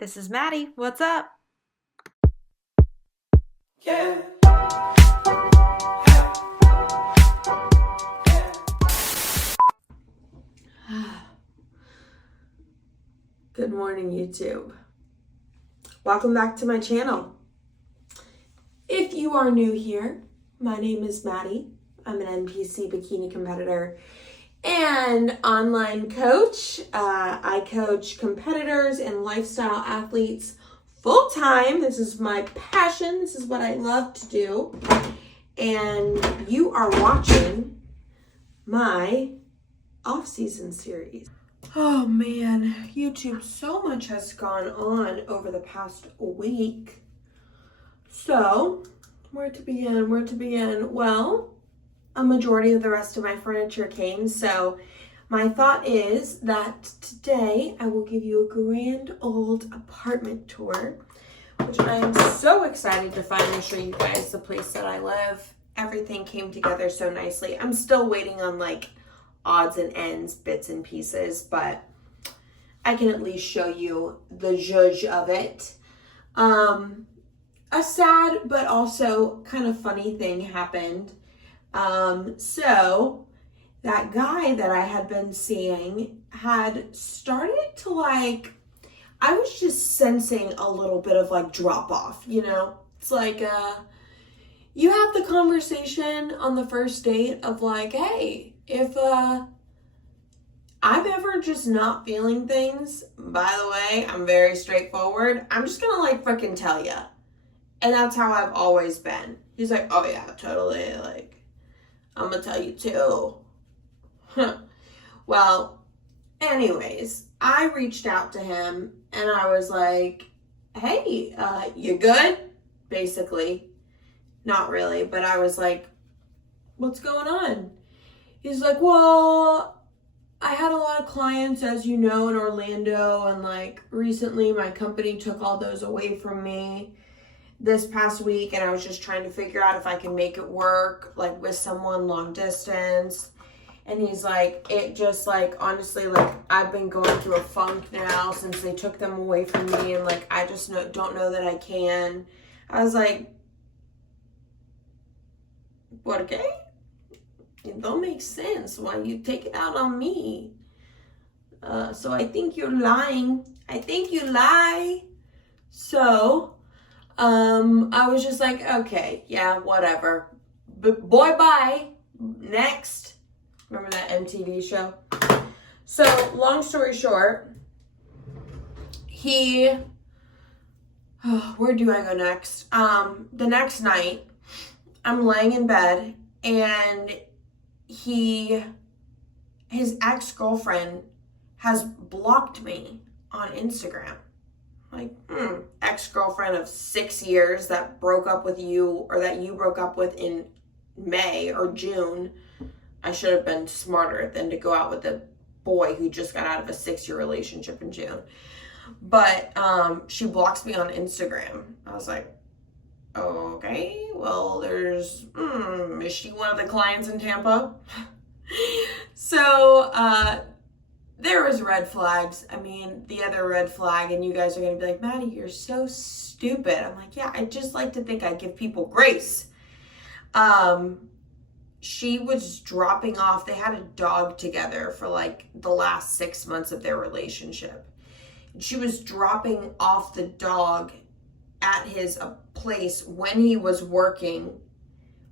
This is Maddie. What's up? Yeah. Good morning, YouTube. Welcome back to my channel. If you are new here, my name is Maddie. I'm an NPC bikini competitor and online coach. I coach competitors and lifestyle athletes full-time. This is my passion. This is what I love to do. And you are watching my off-season series. Oh man, YouTube, so much has gone on over the past week. So, where to begin? Well, a majority of the rest of my furniture came, so my thought is that today I will give you a grand old apartment tour, which I am so excited to finally show you guys the place that I live. Everything came together so nicely. I'm still waiting on like odds and ends, bits and pieces, but I can at least show you the zhuzh of it. A sad but also kind of funny thing happened. So that guy that I had been seeing had started to I was just sensing a little bit of drop off, you know? It's like, you have the conversation on the first date of hey, if I'm ever just not feeling things, by the way, I'm very straightforward. I'm just gonna freaking tell ya. And that's how I've always been. He's like, oh yeah, totally. I'm gonna tell you too. Well, anyways, I reached out to him and I was like, hey, you good? Basically. Not really, but I was like, what's going on? He's like, well, I had a lot of clients, as you know, in Orlando, and recently my company took all those away from me this past week, and I was just trying to figure out if I can make it work with someone long distance. And he's like, it just honestly, I've been going through a funk now since they took them away from me, and I just don't know that I can. I was like, what, okay? It don't make sense why you take it out on me. So I think you're lying. I think you lie. So, I was just like, okay, yeah, whatever. But boy, bye. Next. Remember that MTV show? So, long story short, where do I go next? The next night, I'm laying in bed and his ex-girlfriend has blocked me on Instagram. Ex-girlfriend of 6 years that broke up with you, or that you broke up with in May or June. I should have been smarter than to go out with a boy who just got out of a 6-year relationship in June. But she blocks me on Instagram. I was like, okay, well, is she one of the clients in Tampa? So, there was red flags. I mean, the other red flag, and you guys are going to be like, Maddie, you're so stupid. I'm like, yeah, I just like to think I give people grace. She was dropping off. They had a dog together for the last 6 months of their relationship. She was dropping off the dog at his place when he was working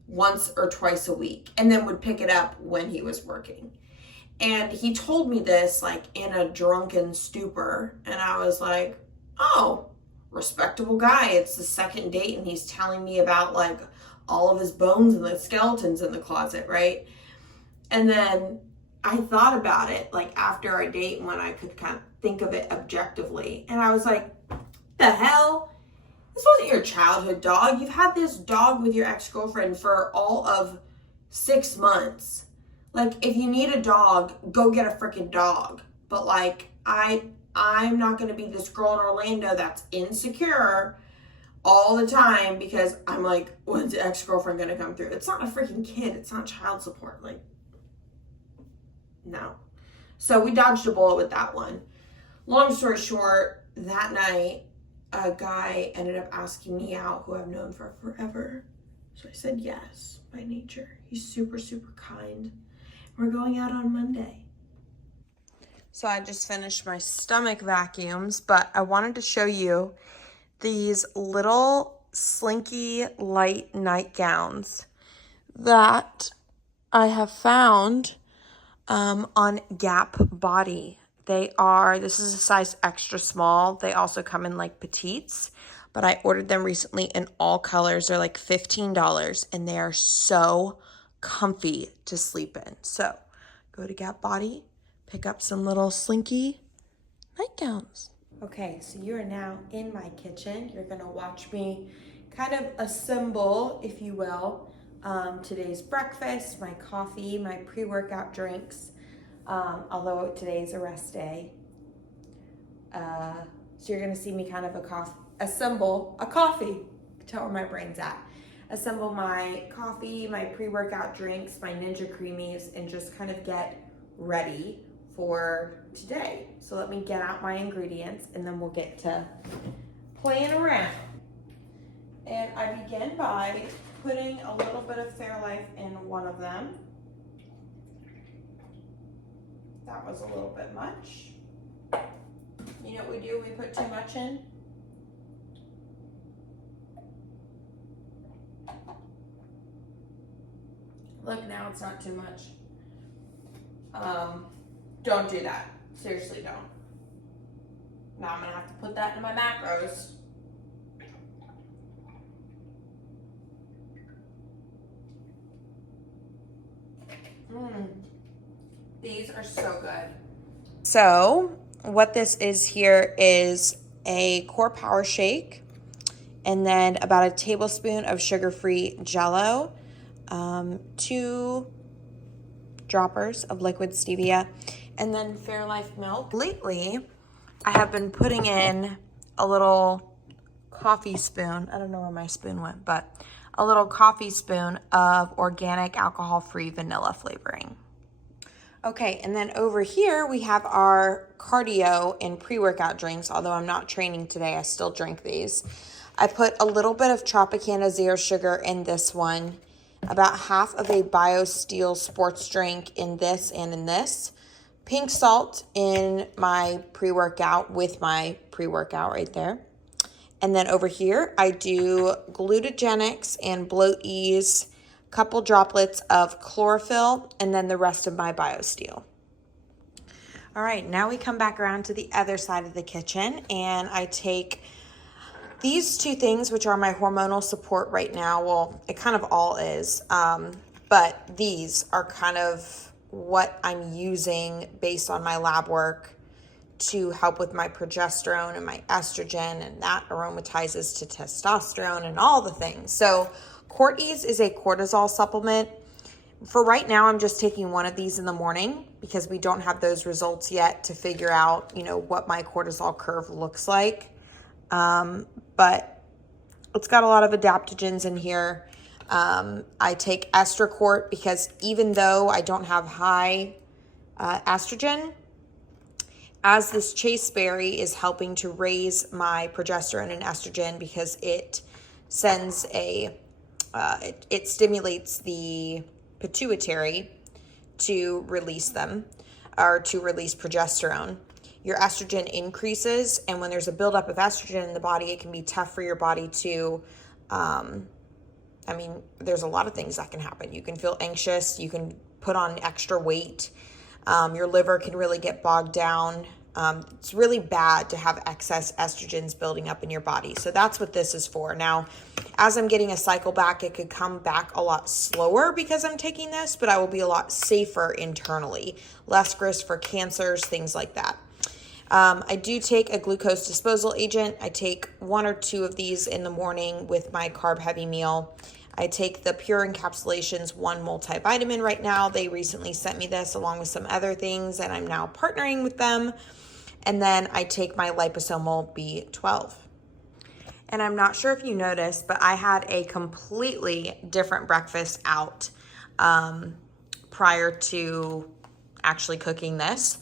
once or twice a week, and then would pick it up when he was working. And he told me this in a drunken stupor, and I was like, oh, respectable guy. It's the second date and he's telling me about all of his bones and the skeletons in the closet, right? And then I thought about it after our date, when I could kind of think of it objectively, and I was like, the hell? This wasn't your childhood dog. You've had this dog with your ex-girlfriend for all of 6 months. If you need a dog, go get a freaking dog. But I'm not going to be this girl in Orlando that's insecure all the time because I'm when's the ex-girlfriend going to come through? It's not a freaking kid. It's not child support. No. So we dodged a bullet with that one. Long story short, that night, a guy ended up asking me out who I've known for forever. So I said yes, by nature. He's super, super kind. We're going out on Monday. So I just finished my stomach vacuums, but I wanted to show you these little slinky light nightgowns that I have found on Gap Body. This is a size extra small. They also come in like petites, but I ordered them recently in all colors. They're like $15 and they are so comfy to sleep in. So go to Gap Body, pick up some little slinky nightgowns. Okay, so you are now in my kitchen. You're gonna watch me kind of assemble, if you will, today's breakfast, my coffee, my pre-workout drinks, although today's a rest day. So you're gonna see me kind of assemble a coffee. Tell where my brain's at. Assemble my coffee, my pre-workout drinks, my Ninja Creamies, and just kind of get ready for today. So let me get out my ingredients and then we'll get to playing around. And I begin by putting a little bit of Fairlife in one of them. That was a little bit much. You know what we do when we put too much in? Look, now it's not too much. Don't do that. Seriously, don't. Now I'm gonna have to put that in my macros. These are so good. So what this is here is a core power shake and then about a tablespoon of sugar-free Jell-O, 2 droppers of liquid stevia, and then Fairlife milk. Lately, I have been putting in a little coffee spoon. I don't know where my spoon went, but a little coffee spoon of organic alcohol-free vanilla flavoring. Okay, and then over here we have our cardio and pre-workout drinks. Although I'm not training today, I still drink these. I put a little bit of Tropicana Zero Sugar in this one, about half of a BioSteel sports drink in this and in this, pink salt in my pre-workout with my pre-workout right there. And then over here, I do Glutagenics and Bloat Ease, couple droplets of chlorophyll, and then the rest of my BioSteel. All right, now we come back around to the other side of the kitchen, and I take these two things, which are my hormonal support right now. Well, it kind of all is, but these are kind of what I'm using based on my lab work to help with my progesterone and my estrogen, and that aromatizes to testosterone and all the things. So Cortese is a cortisol supplement. For right now, I'm just taking one of these in the morning because we don't have those results yet to figure out, what my cortisol curve looks like. But it's got a lot of adaptogens in here. I take Estracort because even though I don't have high estrogen, as this chasteberry is helping to raise my progesterone and estrogen because it sends it stimulates the pituitary to release them, or to release progesterone. Your estrogen increases, and when there's a buildup of estrogen in the body, it can be tough for your body to, there's a lot of things that can happen. You can feel anxious, you can put on extra weight, your liver can really get bogged down. It's really bad to have excess estrogens building up in your body. So that's what this is for. Now, as I'm getting a cycle back, it could come back a lot slower because I'm taking this, but I will be a lot safer internally. Less risk for cancers, things like that. I do take a glucose disposal agent. I take 1 or 2 of these in the morning with my carb-heavy meal. I take the Pure Encapsulations 1 multivitamin right now. They recently sent me this along with some other things, and I'm now partnering with them. And then I take my liposomal B12. And I'm not sure if you noticed, but I had a completely different breakfast out prior to actually cooking this.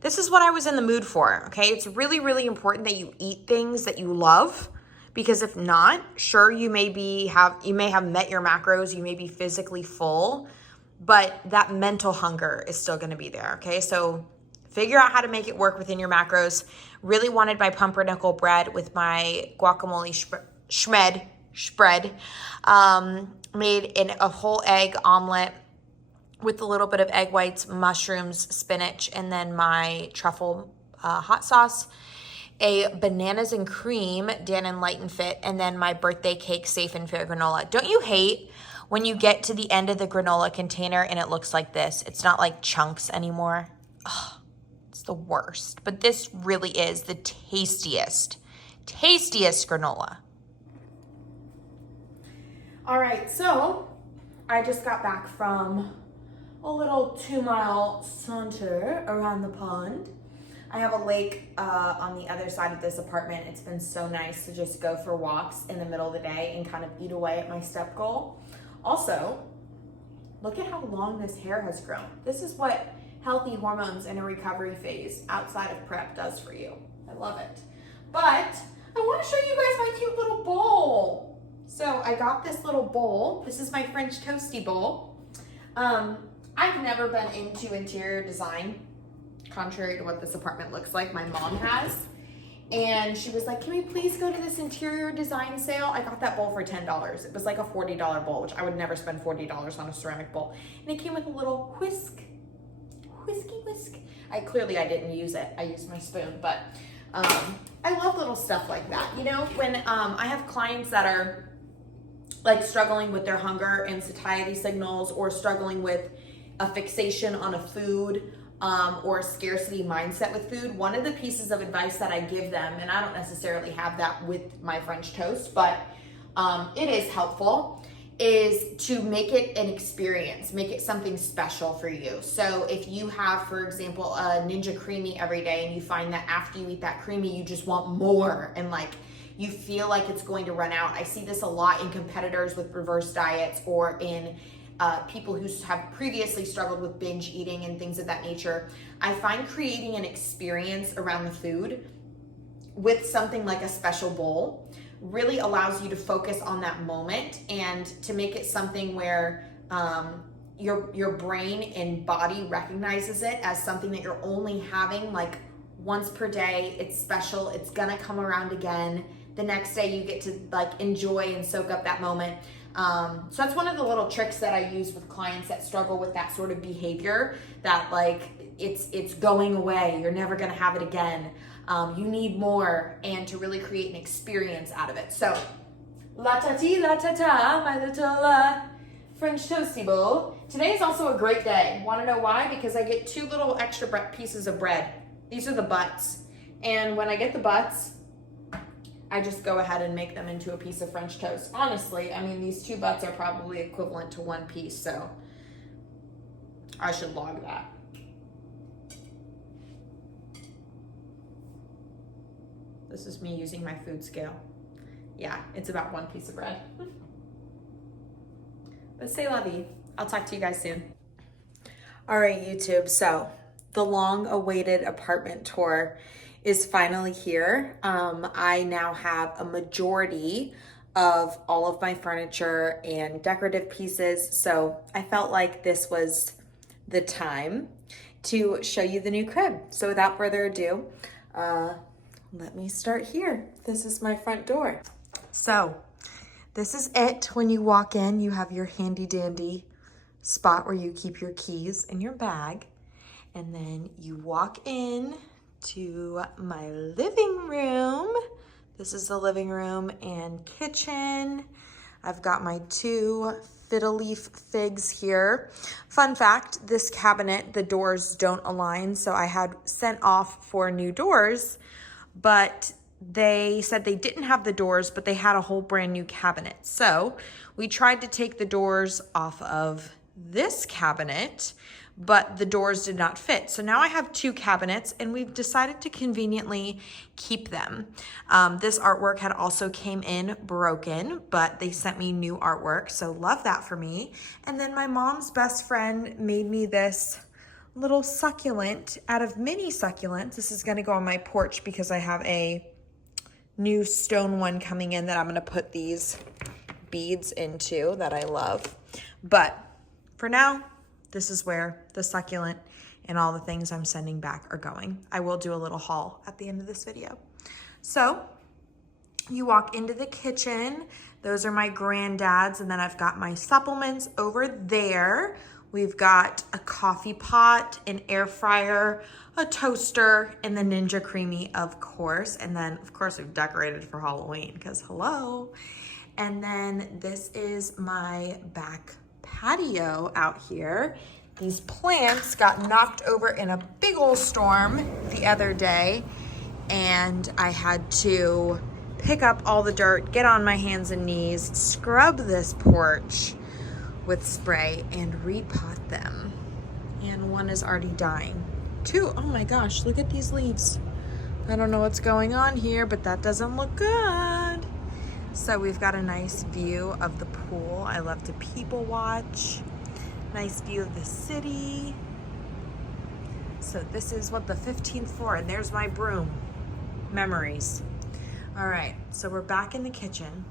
this is what I was in the mood for, okay? It's really, really important that you eat things that you love, because if not, sure, you may have met your macros, you may be physically full, but that mental hunger is still gonna be there, okay? So figure out how to make it work within your macros. Really wanted my pumpernickel bread with my guacamole spread. Made a whole egg omelet with a little bit of egg whites, mushrooms, spinach, and then my truffle hot sauce. A bananas and cream Dan & Light & Fit, and then my birthday cake Safe and Fair granola. Don't you hate when you get to the end of the granola container and it looks like this? It's not like chunks anymore. Ugh, it's the worst. But this really is the tastiest granola. All right, so I just got back from a little 2-mile saunter around the pond. I have a lake on the other side of this apartment. It's been so nice to just go for walks in the middle of the day and kind of eat away at my step goal. Also, look at how long this hair has grown. This is what healthy hormones in a recovery phase outside of prep does for you. I love it. But I want to show you guys my cute little bowl. So I got this little bowl. This is my French toasty bowl. I've never been into interior design, contrary to what this apartment looks like. My mom has. And she was like, can we please go to this interior design sale? I got that bowl for $10. It was like a $40 bowl, which I would never spend $40 on a ceramic bowl. And it came with a little whisk. I didn't use it. I used my spoon, but I love little stuff like that. You know, when I have clients that are like struggling with their hunger and satiety signals, or struggling with a fixation on a food, or a scarcity mindset with food, one of the pieces of advice that I give them, and I don't necessarily have that with my French toast, but it is helpful, is to make it an experience, make it something special for you. So if you have, for example, a Ninja Creamy every day, and you find that after you eat that Creamy, you just want more, and like you feel like it's going to run out. I see this a lot in competitors with reverse diets, or in people who have previously struggled with binge eating and things of that nature. I find creating an experience around the food with something like a special bowl really allows you to focus on that moment, and to make it something where your brain and body recognizes it as something that you're only having like once per day. It's special. It's gonna come around again. The next day you get to like enjoy and soak up that moment. So that's one of the little tricks that I use with clients that struggle with that sort of behavior, that like it's going away. You're never gonna have it again. You need more, and to really create an experience out of it. So, la ta ti la ta ta, my little French toasty bowl. Today is also a great day. Want to know why? Because I get 2 little extra pieces of bread. These are the butts, and when I get the butts, I just go ahead and make them into a piece of French toast. Honestly, I mean, these 2 butts are probably equivalent to 1 piece, so I should log that. This is me using my food scale. Yeah, it's about 1 piece of bread. But c'est la vie. I'll talk to you guys soon. All right, YouTube. So the long-awaited apartment tour is finally here. I now have a majority of all of my furniture and decorative pieces. So I felt like this was the time to show you the new crib. So without further ado, let me start here. This is my front door. So this is it. When you walk in, you have your handy dandy spot where you keep your keys and your bag. And then you walk in to my living room. This is the living room and kitchen. I've got my 2 fiddle leaf figs here. Fun fact, this cabinet, the doors don't align. So I had sent off for new doors, but they said they didn't have the doors, but they had a whole brand new cabinet. So we tried to take the doors off of this cabinet, but the doors did not fit. So now I have 2 cabinets, and we've decided to conveniently keep them. This artwork had also came in broken, but they sent me new artwork, so love that for me. And then my mom's best friend made me this little succulent out of mini succulents. This is gonna go on my porch because I have a new stone one coming in that I'm gonna put these beads into that I love. But for now, this is where the succulent and all the things I'm sending back are going. I will do a little haul at the end of this video. So you walk into the kitchen. Those are my granddad's, and then I've got my supplements over there. We've got a coffee pot, an air fryer, a toaster, and the Ninja Creamy, of course. And then, of course, we've decorated for Halloween because hello. And then this is my back patio out here. These plants got knocked over in a big old storm the other day, and I had to pick up all the dirt, get on my hands and knees, scrub this porch with spray, and repot them. And one is already dying. Two, oh my gosh, look at these leaves. I don't know what's going on here, but that doesn't look good. So we've got a nice view of the pool. I love to people watch. Nice view of the city. So this is what the 15th floor, and there's my broom. Memories. All right, so we're back in the kitchen.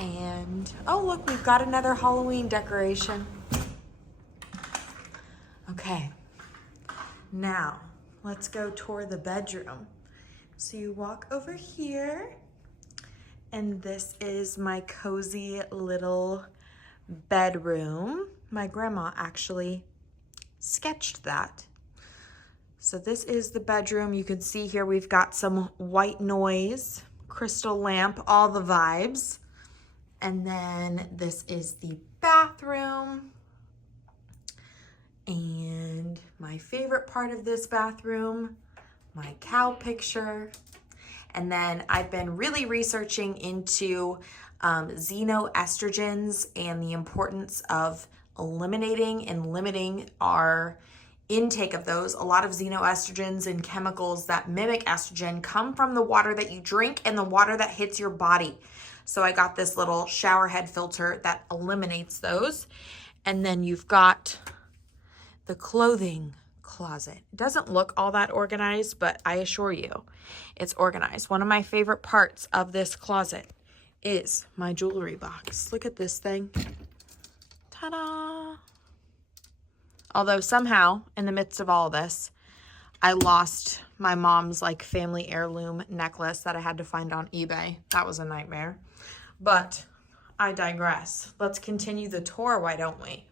And, oh look, we've got another Halloween decoration. Okay, now let's go tour the bedroom. So you walk over here, and this is my cozy little bedroom. My grandma actually sketched that. So this is the bedroom. You can see here we've got some white noise, crystal lamp, all the vibes. And then this is the bathroom. And my favorite part of this bathroom, my cow picture. And then I've been really researching into xenoestrogens and the importance of eliminating and limiting our intake of those. A lot of xenoestrogens and chemicals that mimic estrogen come from the water that you drink and the water that hits your body. So I got this little shower head filter that eliminates those. And then you've got the clothing closet. It doesn't look all that organized, but I assure you it's organized. One of my favorite parts of this closet is my jewelry box. Look at this thing. Ta-da! Although somehow, in the midst of all this, I lost my mom's like family heirloom necklace that I had to find on eBay. That was a nightmare. But I digress. Let's continue the tour, why don't we?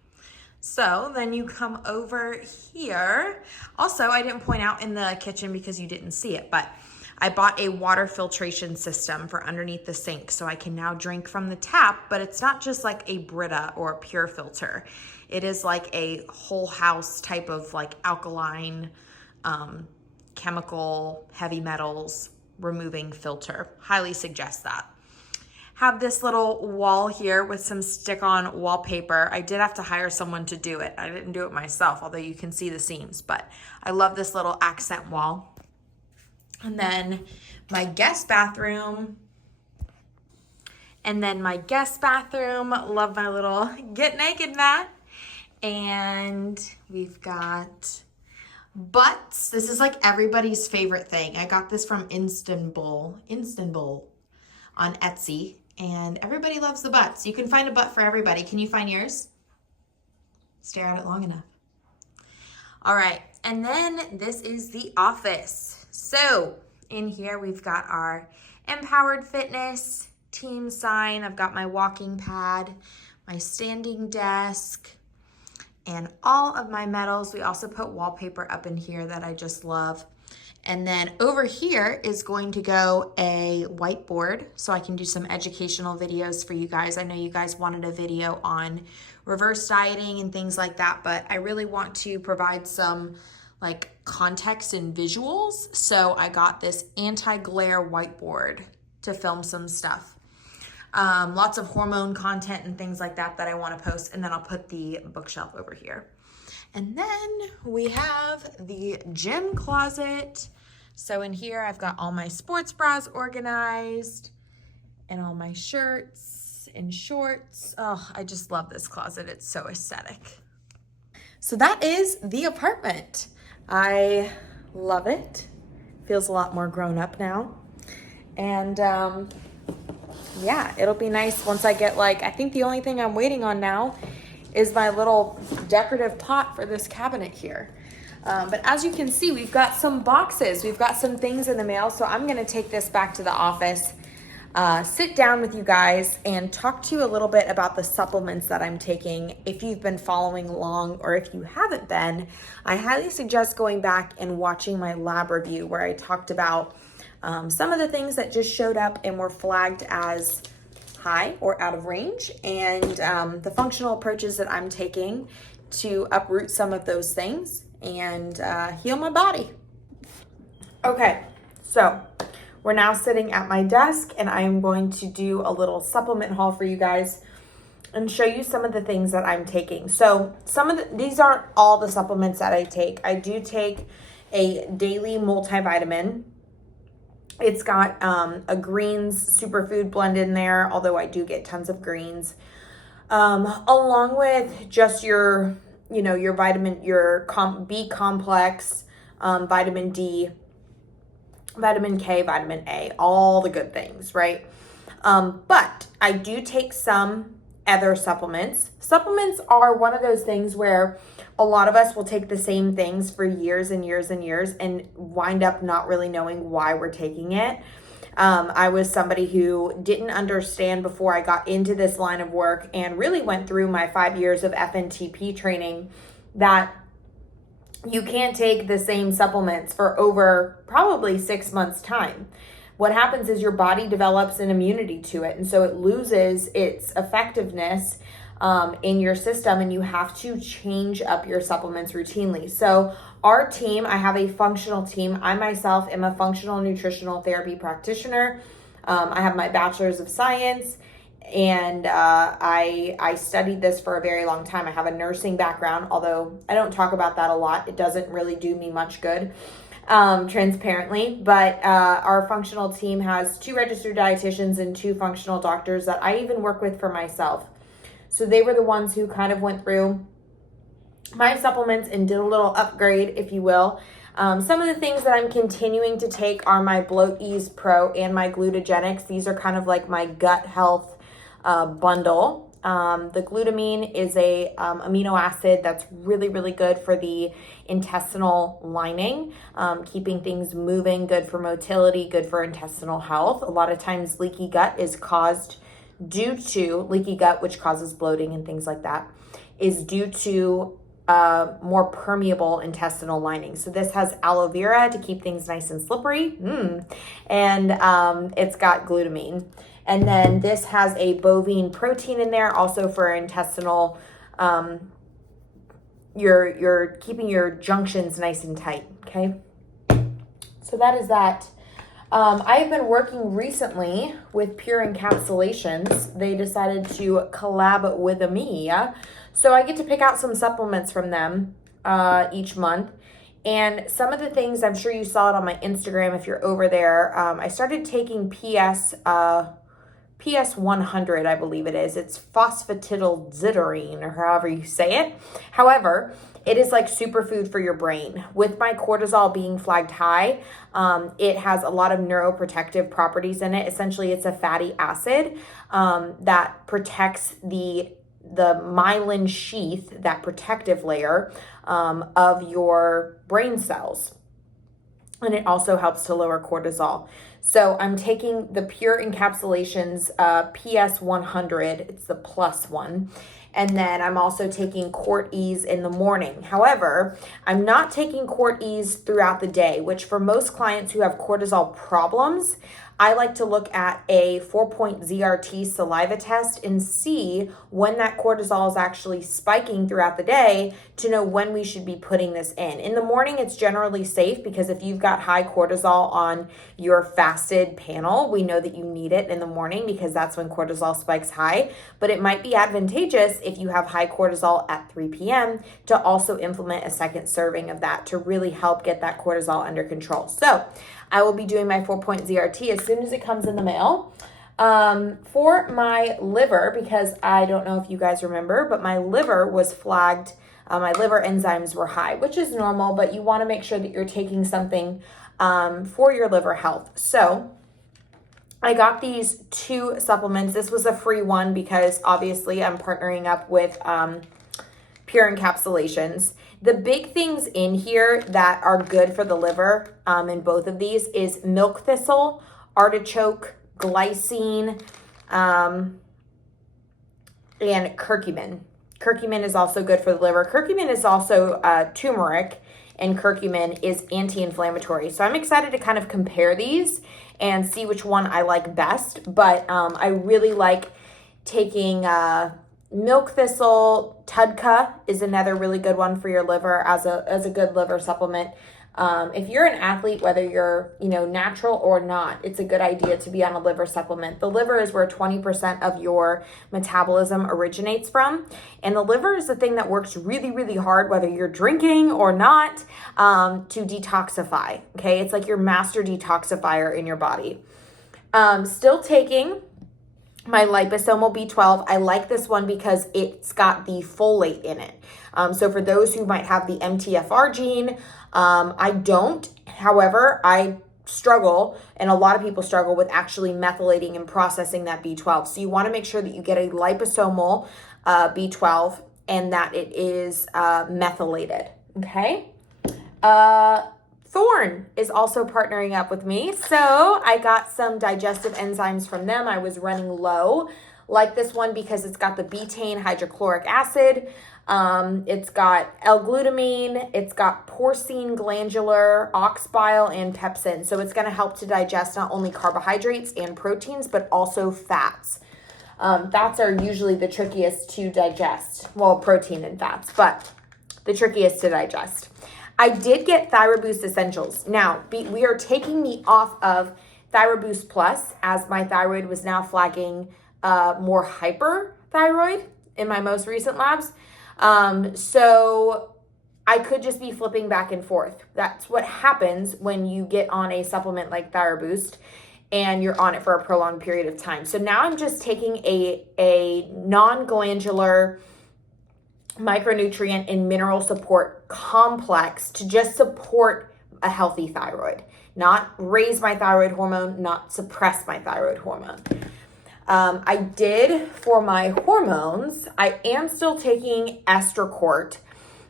So then you come over here. Also, I didn't point out in the kitchen because you didn't see it, but I bought a water filtration system for underneath the sink so I can now drink from the tap, but it's not just like a Brita or a pure filter. It is like a whole house type of like alkaline, chemical, heavy metals removing filter. Highly suggest that. Have this little wall here with some stick-on wallpaper. I did have to hire someone to do it. I didn't do it myself, although you can see the seams, but I love this little accent wall. And then my guest bathroom. Love my little get naked mat. And we've got butts. This is like everybody's favorite thing. I got this from Istanbul on Etsy. And everybody loves the butts. You can find a butt for everybody. Can you find yours? Stare at it long enough. All right, and then this is the office. So in here we've got our Empowered Fitness team sign. I've got my walking pad, my standing desk, and all of my medals. We also put wallpaper up in here that I just love. And then over here is going to go a whiteboard so I can do some educational videos for you guys. I know you guys wanted a video on reverse dieting and things like that, but I really want to provide some like context and visuals. So I got this anti-glare whiteboard to film some stuff. Lots of hormone content and things like that that I want to post. And then I'll put the bookshelf over here. And then we have the gym closet. So in here, I've got all my sports bras organized and all my shirts and shorts. Oh, I just love this closet. It's so aesthetic. So that is the apartment. I love it. Feels a lot more grown up now. And yeah, it'll be nice once I get I think the only thing I'm waiting on now is my little decorative pot for this cabinet here. But as you can see, we've got some boxes. We've got some things in the mail. So I'm going to take this back to the office, sit down with you guys and talk to you a little bit about the supplements that I'm taking. If you've been following along or if you haven't been, I highly suggest going back and watching my lab review where I talked about some of the things that just showed up and were flagged as high or out of range, and the functional approaches that I'm taking to uproot some of those things and heal my body. Okay, so we're now sitting at my desk and I am going to do a little supplement haul for you guys and show you some of the things that I'm taking. So these aren't all the supplements that I take. I do take a daily multivitamin. It's got a greens superfood blend in there, although I do get tons of greens, along with just your vitamin, your B complex, vitamin D, vitamin K, vitamin A, all the good things, right? But I do take some other supplements. Supplements are one of those things where a lot of us will take the same things for years and years and years and wind up not really knowing why we're taking it. I was somebody who didn't understand before I got into this line of work and really went through my 5 years of FNTP training that you can't take the same supplements for over probably 6 months' time. What happens is your body develops an immunity to it, and so it loses its effectiveness in your system, and you have to change up your supplements routinely. So our team, I have a functional team. I myself am a functional nutritional therapy practitioner. I have my bachelor's of science, and I studied this for a very long time. I have a nursing background, although I don't talk about that a lot. It doesn't really do me much good, transparently. But our functional team has 2 registered dietitians and 2 functional doctors that I even work with for myself. So they were the ones who kind of went through my supplements and did a little upgrade, if you will. Some of the things that I'm continuing to take are my Bloat Ease Pro and my Glutagenics. These are kind of like my gut health bundle. The glutamine is a amino acid that's really, really good for the intestinal lining, keeping things moving, good for motility, good for intestinal health. A lot of times leaky gut is caused due to leaky gut, which causes bloating and things like that, is due to more permeable intestinal lining. So this has aloe vera to keep things nice and slippery, and it's got glutamine. And then this has a bovine protein in there, also for intestinal, you're keeping your junctions nice and tight, okay? So that is that. I've been working recently with Pure Encapsulations. They decided to collab with me. So I get to pick out some supplements from them each month. And some of the things, I'm sure you saw it on my Instagram if you're over there. I started taking PS 100, I believe it is. It's phosphatidylzitterine, or however you say it. However, it is like superfood for your brain. With my cortisol being flagged high, it has a lot of neuroprotective properties in it. Essentially, it's a fatty acid that protects the myelin sheath, that protective layer of your brain cells. And it also helps to lower cortisol. So I'm taking the Pure Encapsulations PS 100. It's the plus one. And then I'm also taking Court Ease in the morning. However, I'm not taking Court Ease throughout the day, which for most clients who have cortisol problems, I like to look at a 4-point ZRT saliva test and see when that cortisol is actually spiking throughout the day to know when we should be putting this in. In the morning, it's generally safe because if you've got high cortisol on your fasted panel, we know that you need it in the morning because that's when cortisol spikes high. But it might be advantageous if you have high cortisol at 3 p.m. to also implement a second serving of that to really help get that cortisol under control. So I will be doing my 4-point ZRT as soon as it comes in the mail. For my liver, because I don't know if you guys remember, but my liver was flagged my liver enzymes were high, which is normal, but you want to make sure that you're taking something for your liver health. So I got these 2 supplements. This was a free one because obviously I'm partnering up with Pure Encapsulations. The big things in here that are good for the liver in both of these is milk thistle, artichoke, glycine, and curcumin. Curcumin is also good for the liver. Curcumin is also turmeric, and curcumin is anti-inflammatory. So I'm excited to kind of compare these and see which one I like best. But I really like taking milk thistle. Tudka is another really good one for your liver as a good liver supplement. If you're an athlete, whether you're, natural or not, it's a good idea to be on a liver supplement. The liver is where 20% of your metabolism originates from. And the liver is the thing that works really, really hard, whether you're drinking or not, to detoxify. Okay. It's like your master detoxifier in your body. Still taking my liposomal B12. I like this one because it's got the folate in it. So for those who might have the MTFR gene, I don't. However, I struggle, and a lot of people struggle with actually methylating and processing that B12. So you want to make sure that you get a liposomal B12 and that it is methylated. Okay. Thorne is also partnering up with me. So I got some digestive enzymes from them. I was running low. Like this one because it's got the betaine hydrochloric acid. It's got L-glutamine, it's got porcine glandular, ox bile, and pepsin. So it's going to help to digest not only carbohydrates and proteins, but also fats. Fats are usually the trickiest to digest. Well, protein and fats, but the trickiest to digest. I did get Thyroid Boost Essentials. Now, we are taking me off of Thyroid Boost Plus as my thyroid was now flagging more hyperthyroid in my most recent labs. So I could just be flipping back and forth. That's what happens when you get on a supplement like Thyroid Boost and you're on it for a prolonged period of time. So now I'm just taking a non-glandular micronutrient and mineral support complex to just support a healthy thyroid, not raise my thyroid hormone, not suppress my thyroid hormone. I did for my hormones, I am still taking Estracort.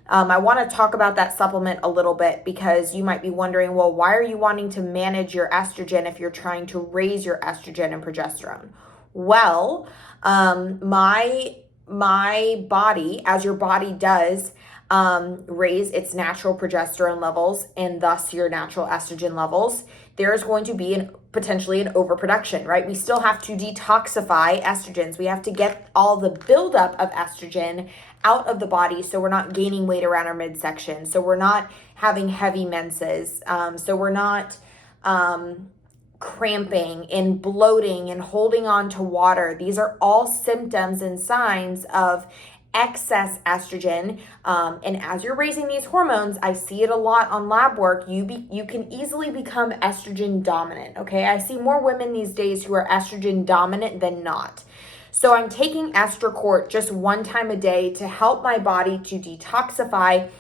I want to talk about that supplement a little bit because you might be wondering, well, why are you wanting to manage your estrogen if you're trying to raise your estrogen and progesterone? Well, my body, as your body does, raise its natural progesterone levels and thus your natural estrogen levels, there's going to be potentially an overproduction, right? We still have to detoxify estrogens. We have to get all the buildup of estrogen out of the body so we're not gaining weight around our midsection, so we're not having heavy menses, so we're not cramping and bloating and holding on to water. These are all symptoms and signs of excess estrogen. And as you're raising these hormones, I see it a lot on lab work. You can easily become estrogen dominant. Okay. I see more women these days who are estrogen dominant than not. So I'm taking Estracort just one time a day to help my body to detoxify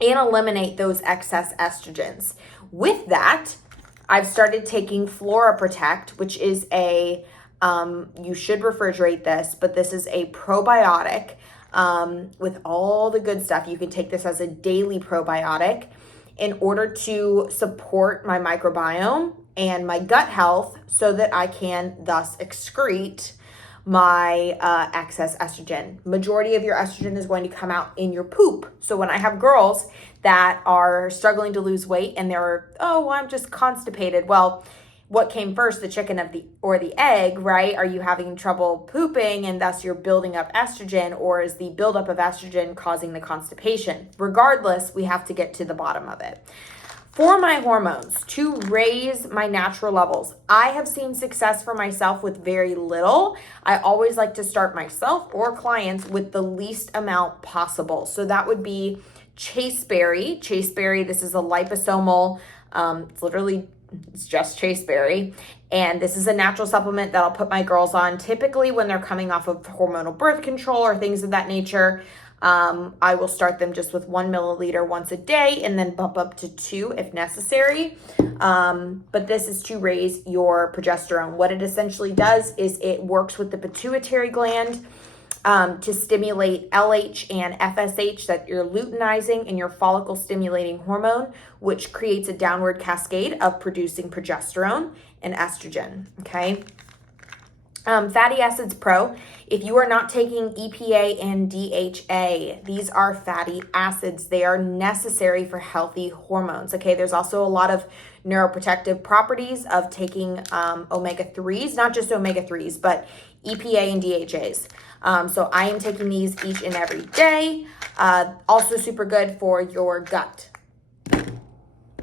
and eliminate those excess estrogens. With that, I've started taking Flora Protect, which is you should refrigerate this, but this is a probiotic with all the good stuff. You can take this as a daily probiotic in order to support my microbiome and my gut health so that I can thus excrete my excess estrogen. Majority of your estrogen is going to come out in your poop. So when I have girls that are struggling to lose weight and they're, oh, I'm just constipated. Well, what came first, the chicken or the egg, right? Are you having trouble pooping and thus you're building up estrogen, or is the buildup of estrogen causing the constipation? Regardless, we have to get to the bottom of it. For my hormones, to raise my natural levels, I have seen success for myself with very little. I always like to start myself or clients with the least amount possible. So that would be chasteberry. Chasteberry, this is a liposomal, it's just chasteberry. And this is a natural supplement that I'll put my girls on typically when they're coming off of hormonal birth control or things of that nature. I will start them just with 1 milliliter once a day and then bump up to 2 if necessary. But this is to raise your progesterone. What it essentially does is it works with the pituitary gland to stimulate LH and FSH, that you're luteinizing and your follicle stimulating hormone, which creates a downward cascade of producing progesterone and estrogen. Okay. Fatty acids pro. If you are not taking EPA and DHA, these are fatty acids. They are necessary for healthy hormones. Okay, there's also a lot of neuroprotective properties of taking omega-3s, not just omega-3s, but EPA and DHAs. So I am taking these each and every day. Also super good for your gut.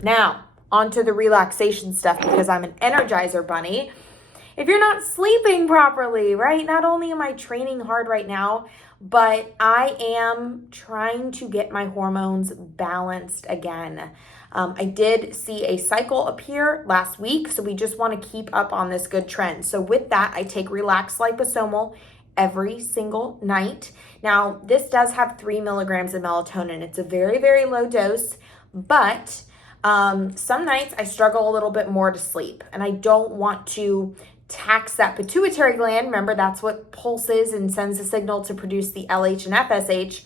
Now, onto the relaxation stuff, because I'm an Energizer bunny. If you're not sleeping properly, right? Not only am I training hard right now, but I am trying to get my hormones balanced again. I did see a cycle appear last week, so we just want to keep up on this good trend. So with that, I take Relax Liposomal every single night. Now, this does have 3 milligrams of melatonin. It's a very, very low dose, but some nights I struggle a little bit more to sleep, and I don't want to tax that pituitary gland. Remember, that's what pulses and sends a signal to produce the LH and FSH.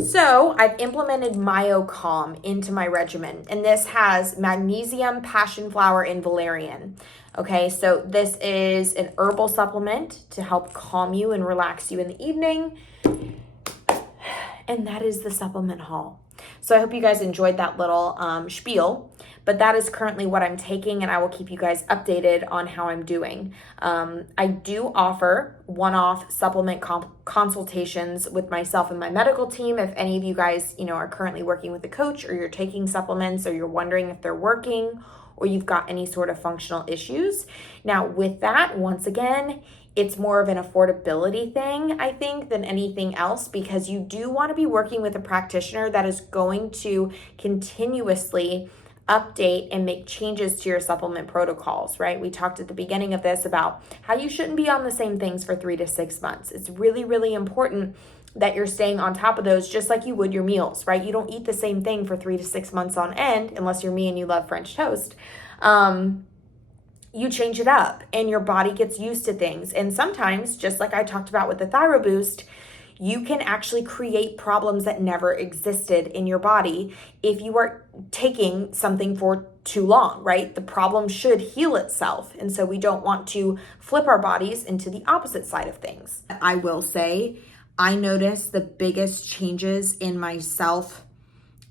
So I've implemented MyoCalm into my regimen, and this has magnesium, passion flower, and valerian. Okay, so this is an herbal supplement to help calm you and relax you in the evening. And that is the supplement haul. So I hope you guys enjoyed that little spiel, but that is currently what I'm taking, and I will keep you guys updated on how I'm doing. I do offer one-off supplement consultations with myself and my medical team. If any of you guys, are currently working with a coach, or you're taking supplements, or you're wondering if they're working, or you've got any sort of functional issues. Now, with that, once again, it's more of an affordability thing, I think, than anything else, because you do want to be working with a practitioner that is going to continuously update and make changes to your supplement protocols, right? We talked at the beginning of this about how you shouldn't be on the same things for 3 to 6 months. It's really, really important that you're staying on top of those, just like you would your meals, right? You don't eat the same thing for 3 to 6 months on end, unless you're me and you love French toast. You change it up and your body gets used to things. And sometimes, just like I talked about with the Thyro Boost, you can actually create problems that never existed in your body if you are taking something for too long, right? The problem should heal itself. And so we don't want to flip our bodies into the opposite side of things. I will say, I noticed the biggest changes in myself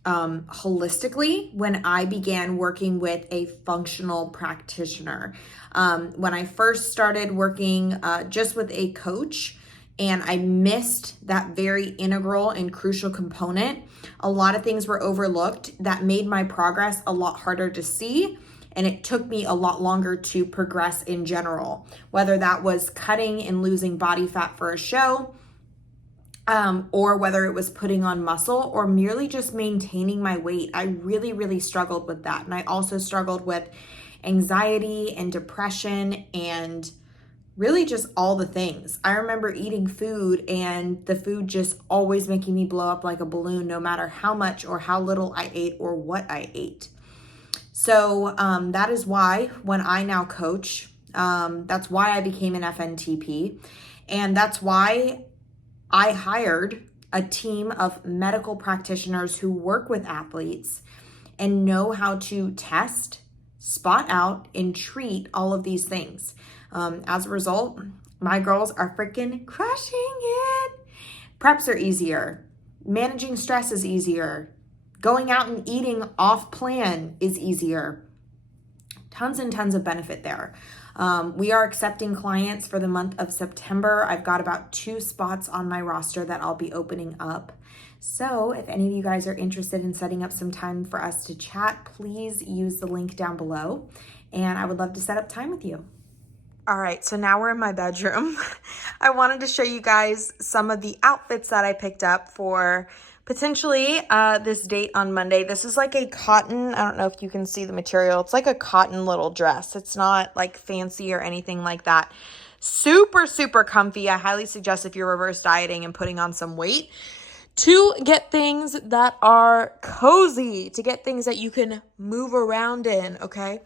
holistically when I began working with a functional practitioner. When I first started working just with a coach, and I missed that very integral and crucial component, a lot of things were overlooked that made my progress a lot harder to see. And it took me a lot longer to progress in general, whether that was cutting and losing body fat for a show, or whether it was putting on muscle or merely just maintaining my weight. I really, really struggled with that. And I also struggled with anxiety and depression and really just all the things. I remember eating food and the food just always making me blow up like a balloon, no matter how much or how little I ate or what I ate. So that is why when I now coach, that's why I became an FNTP. And that's why I hired a team of medical practitioners who work with athletes and know how to test, spot out, and treat all of these things. As a result, my girls are freaking crushing it. Preps are easier. Managing stress is easier. Going out and eating off plan is easier. Tons and tons of benefit there. We are accepting clients for the month of September. I've got about 2 spots on my roster that I'll be opening up. So if any of you guys are interested in setting up some time for us to chat, please use the link down below, and I would love to set up time with you. All right, so now we're in my bedroom. I wanted to show you guys some of the outfits that I picked up for potentially this date on Monday. This is like a cotton, I don't know if you can see the material. It's like a cotton little dress. It's not like fancy or anything like that. Super, super comfy. I highly suggest if you're reverse dieting and putting on some weight to get things that are cozy, to get things that you can move around in, okay?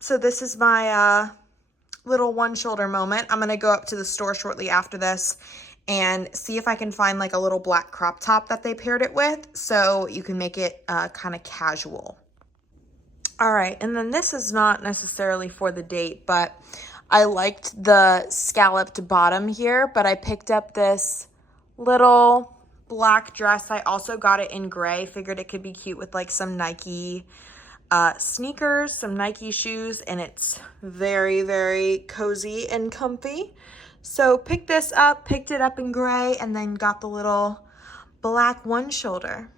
So this is my little one shoulder moment. I'm going to go up to the store shortly after this and see if I can find like a little black crop top that they paired it with so you can make it kind of casual. All right, and then this is not necessarily for the date, but I liked the scalloped bottom here, but I picked up this little black dress. I also got it in gray. Figured it could be cute with like some Nike sneakers, some Nike shoes, and it's very, very cozy and comfy. So picked it up in gray, and then got the little black one shoulder.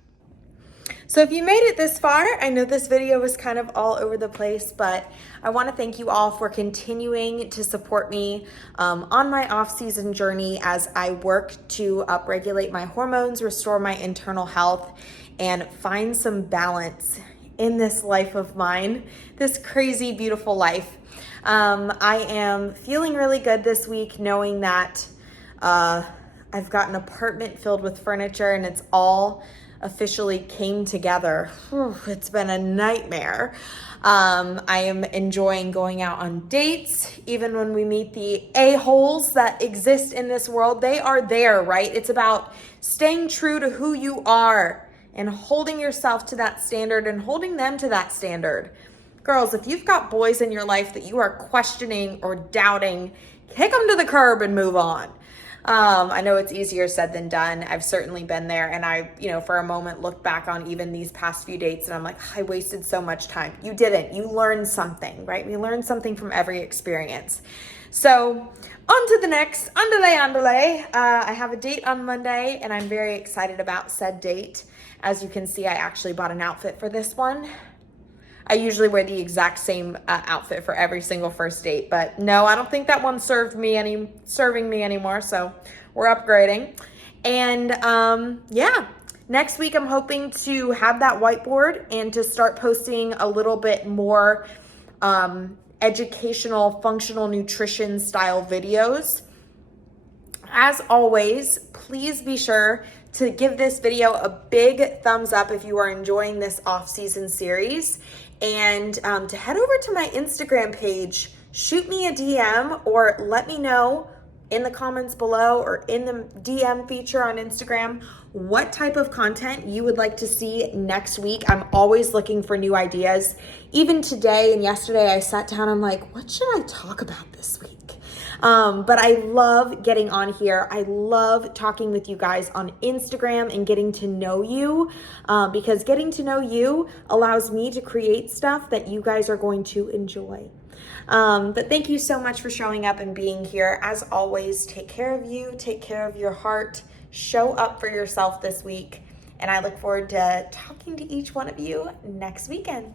So if you made it this far, I know this video was kind of all over the place, but I want to thank you all for continuing to support me on my off-season journey as I work to upregulate my hormones, restore my internal health, and find some balance in this life of mine, this crazy, beautiful life. I am feeling really good this week knowing that I've got an apartment filled with furniture and it's all officially came together. Whew, it's been a nightmare. I am enjoying going out on dates, even when we meet the a-holes that exist in this world. They are there, right? It's about staying true to who you are and holding yourself to that standard and holding them to that standard. Girls, if you've got boys in your life that you are questioning or doubting, kick them to the curb and move on. I know it's easier said than done. I've certainly been there, and I, for a moment looked back on even these past few dates and I'm like, I wasted so much time. You didn't. You learned something, right? We learn something from every experience. So on to the next. Andale. I have a date on Monday and I'm very excited about said date. As you can see, I actually bought an outfit for this one. I usually wear the exact same outfit for every single first date, but no, I don't think that one's serving me anymore, so we're upgrading. And yeah, next week I'm hoping to have that whiteboard and to start posting a little bit more educational, functional nutrition style videos. As always, please be sure to give this video a big thumbs up if you are enjoying this off-season series, and to head over to my Instagram page, shoot me a DM or let me know in the comments below or in the DM feature on Instagram what type of content you would like to see next week. I'm always looking for new ideas. Even today and yesterday I sat down, I'm like, what should I talk about this week? But I love getting on here. I love talking with you guys on Instagram and getting to know you, because getting to know you allows me to create stuff that you guys are going to enjoy. But thank you so much for showing up and being here. As always, take care of you, take care of your heart, show up for yourself this week, and I look forward to talking to each one of you next weekend.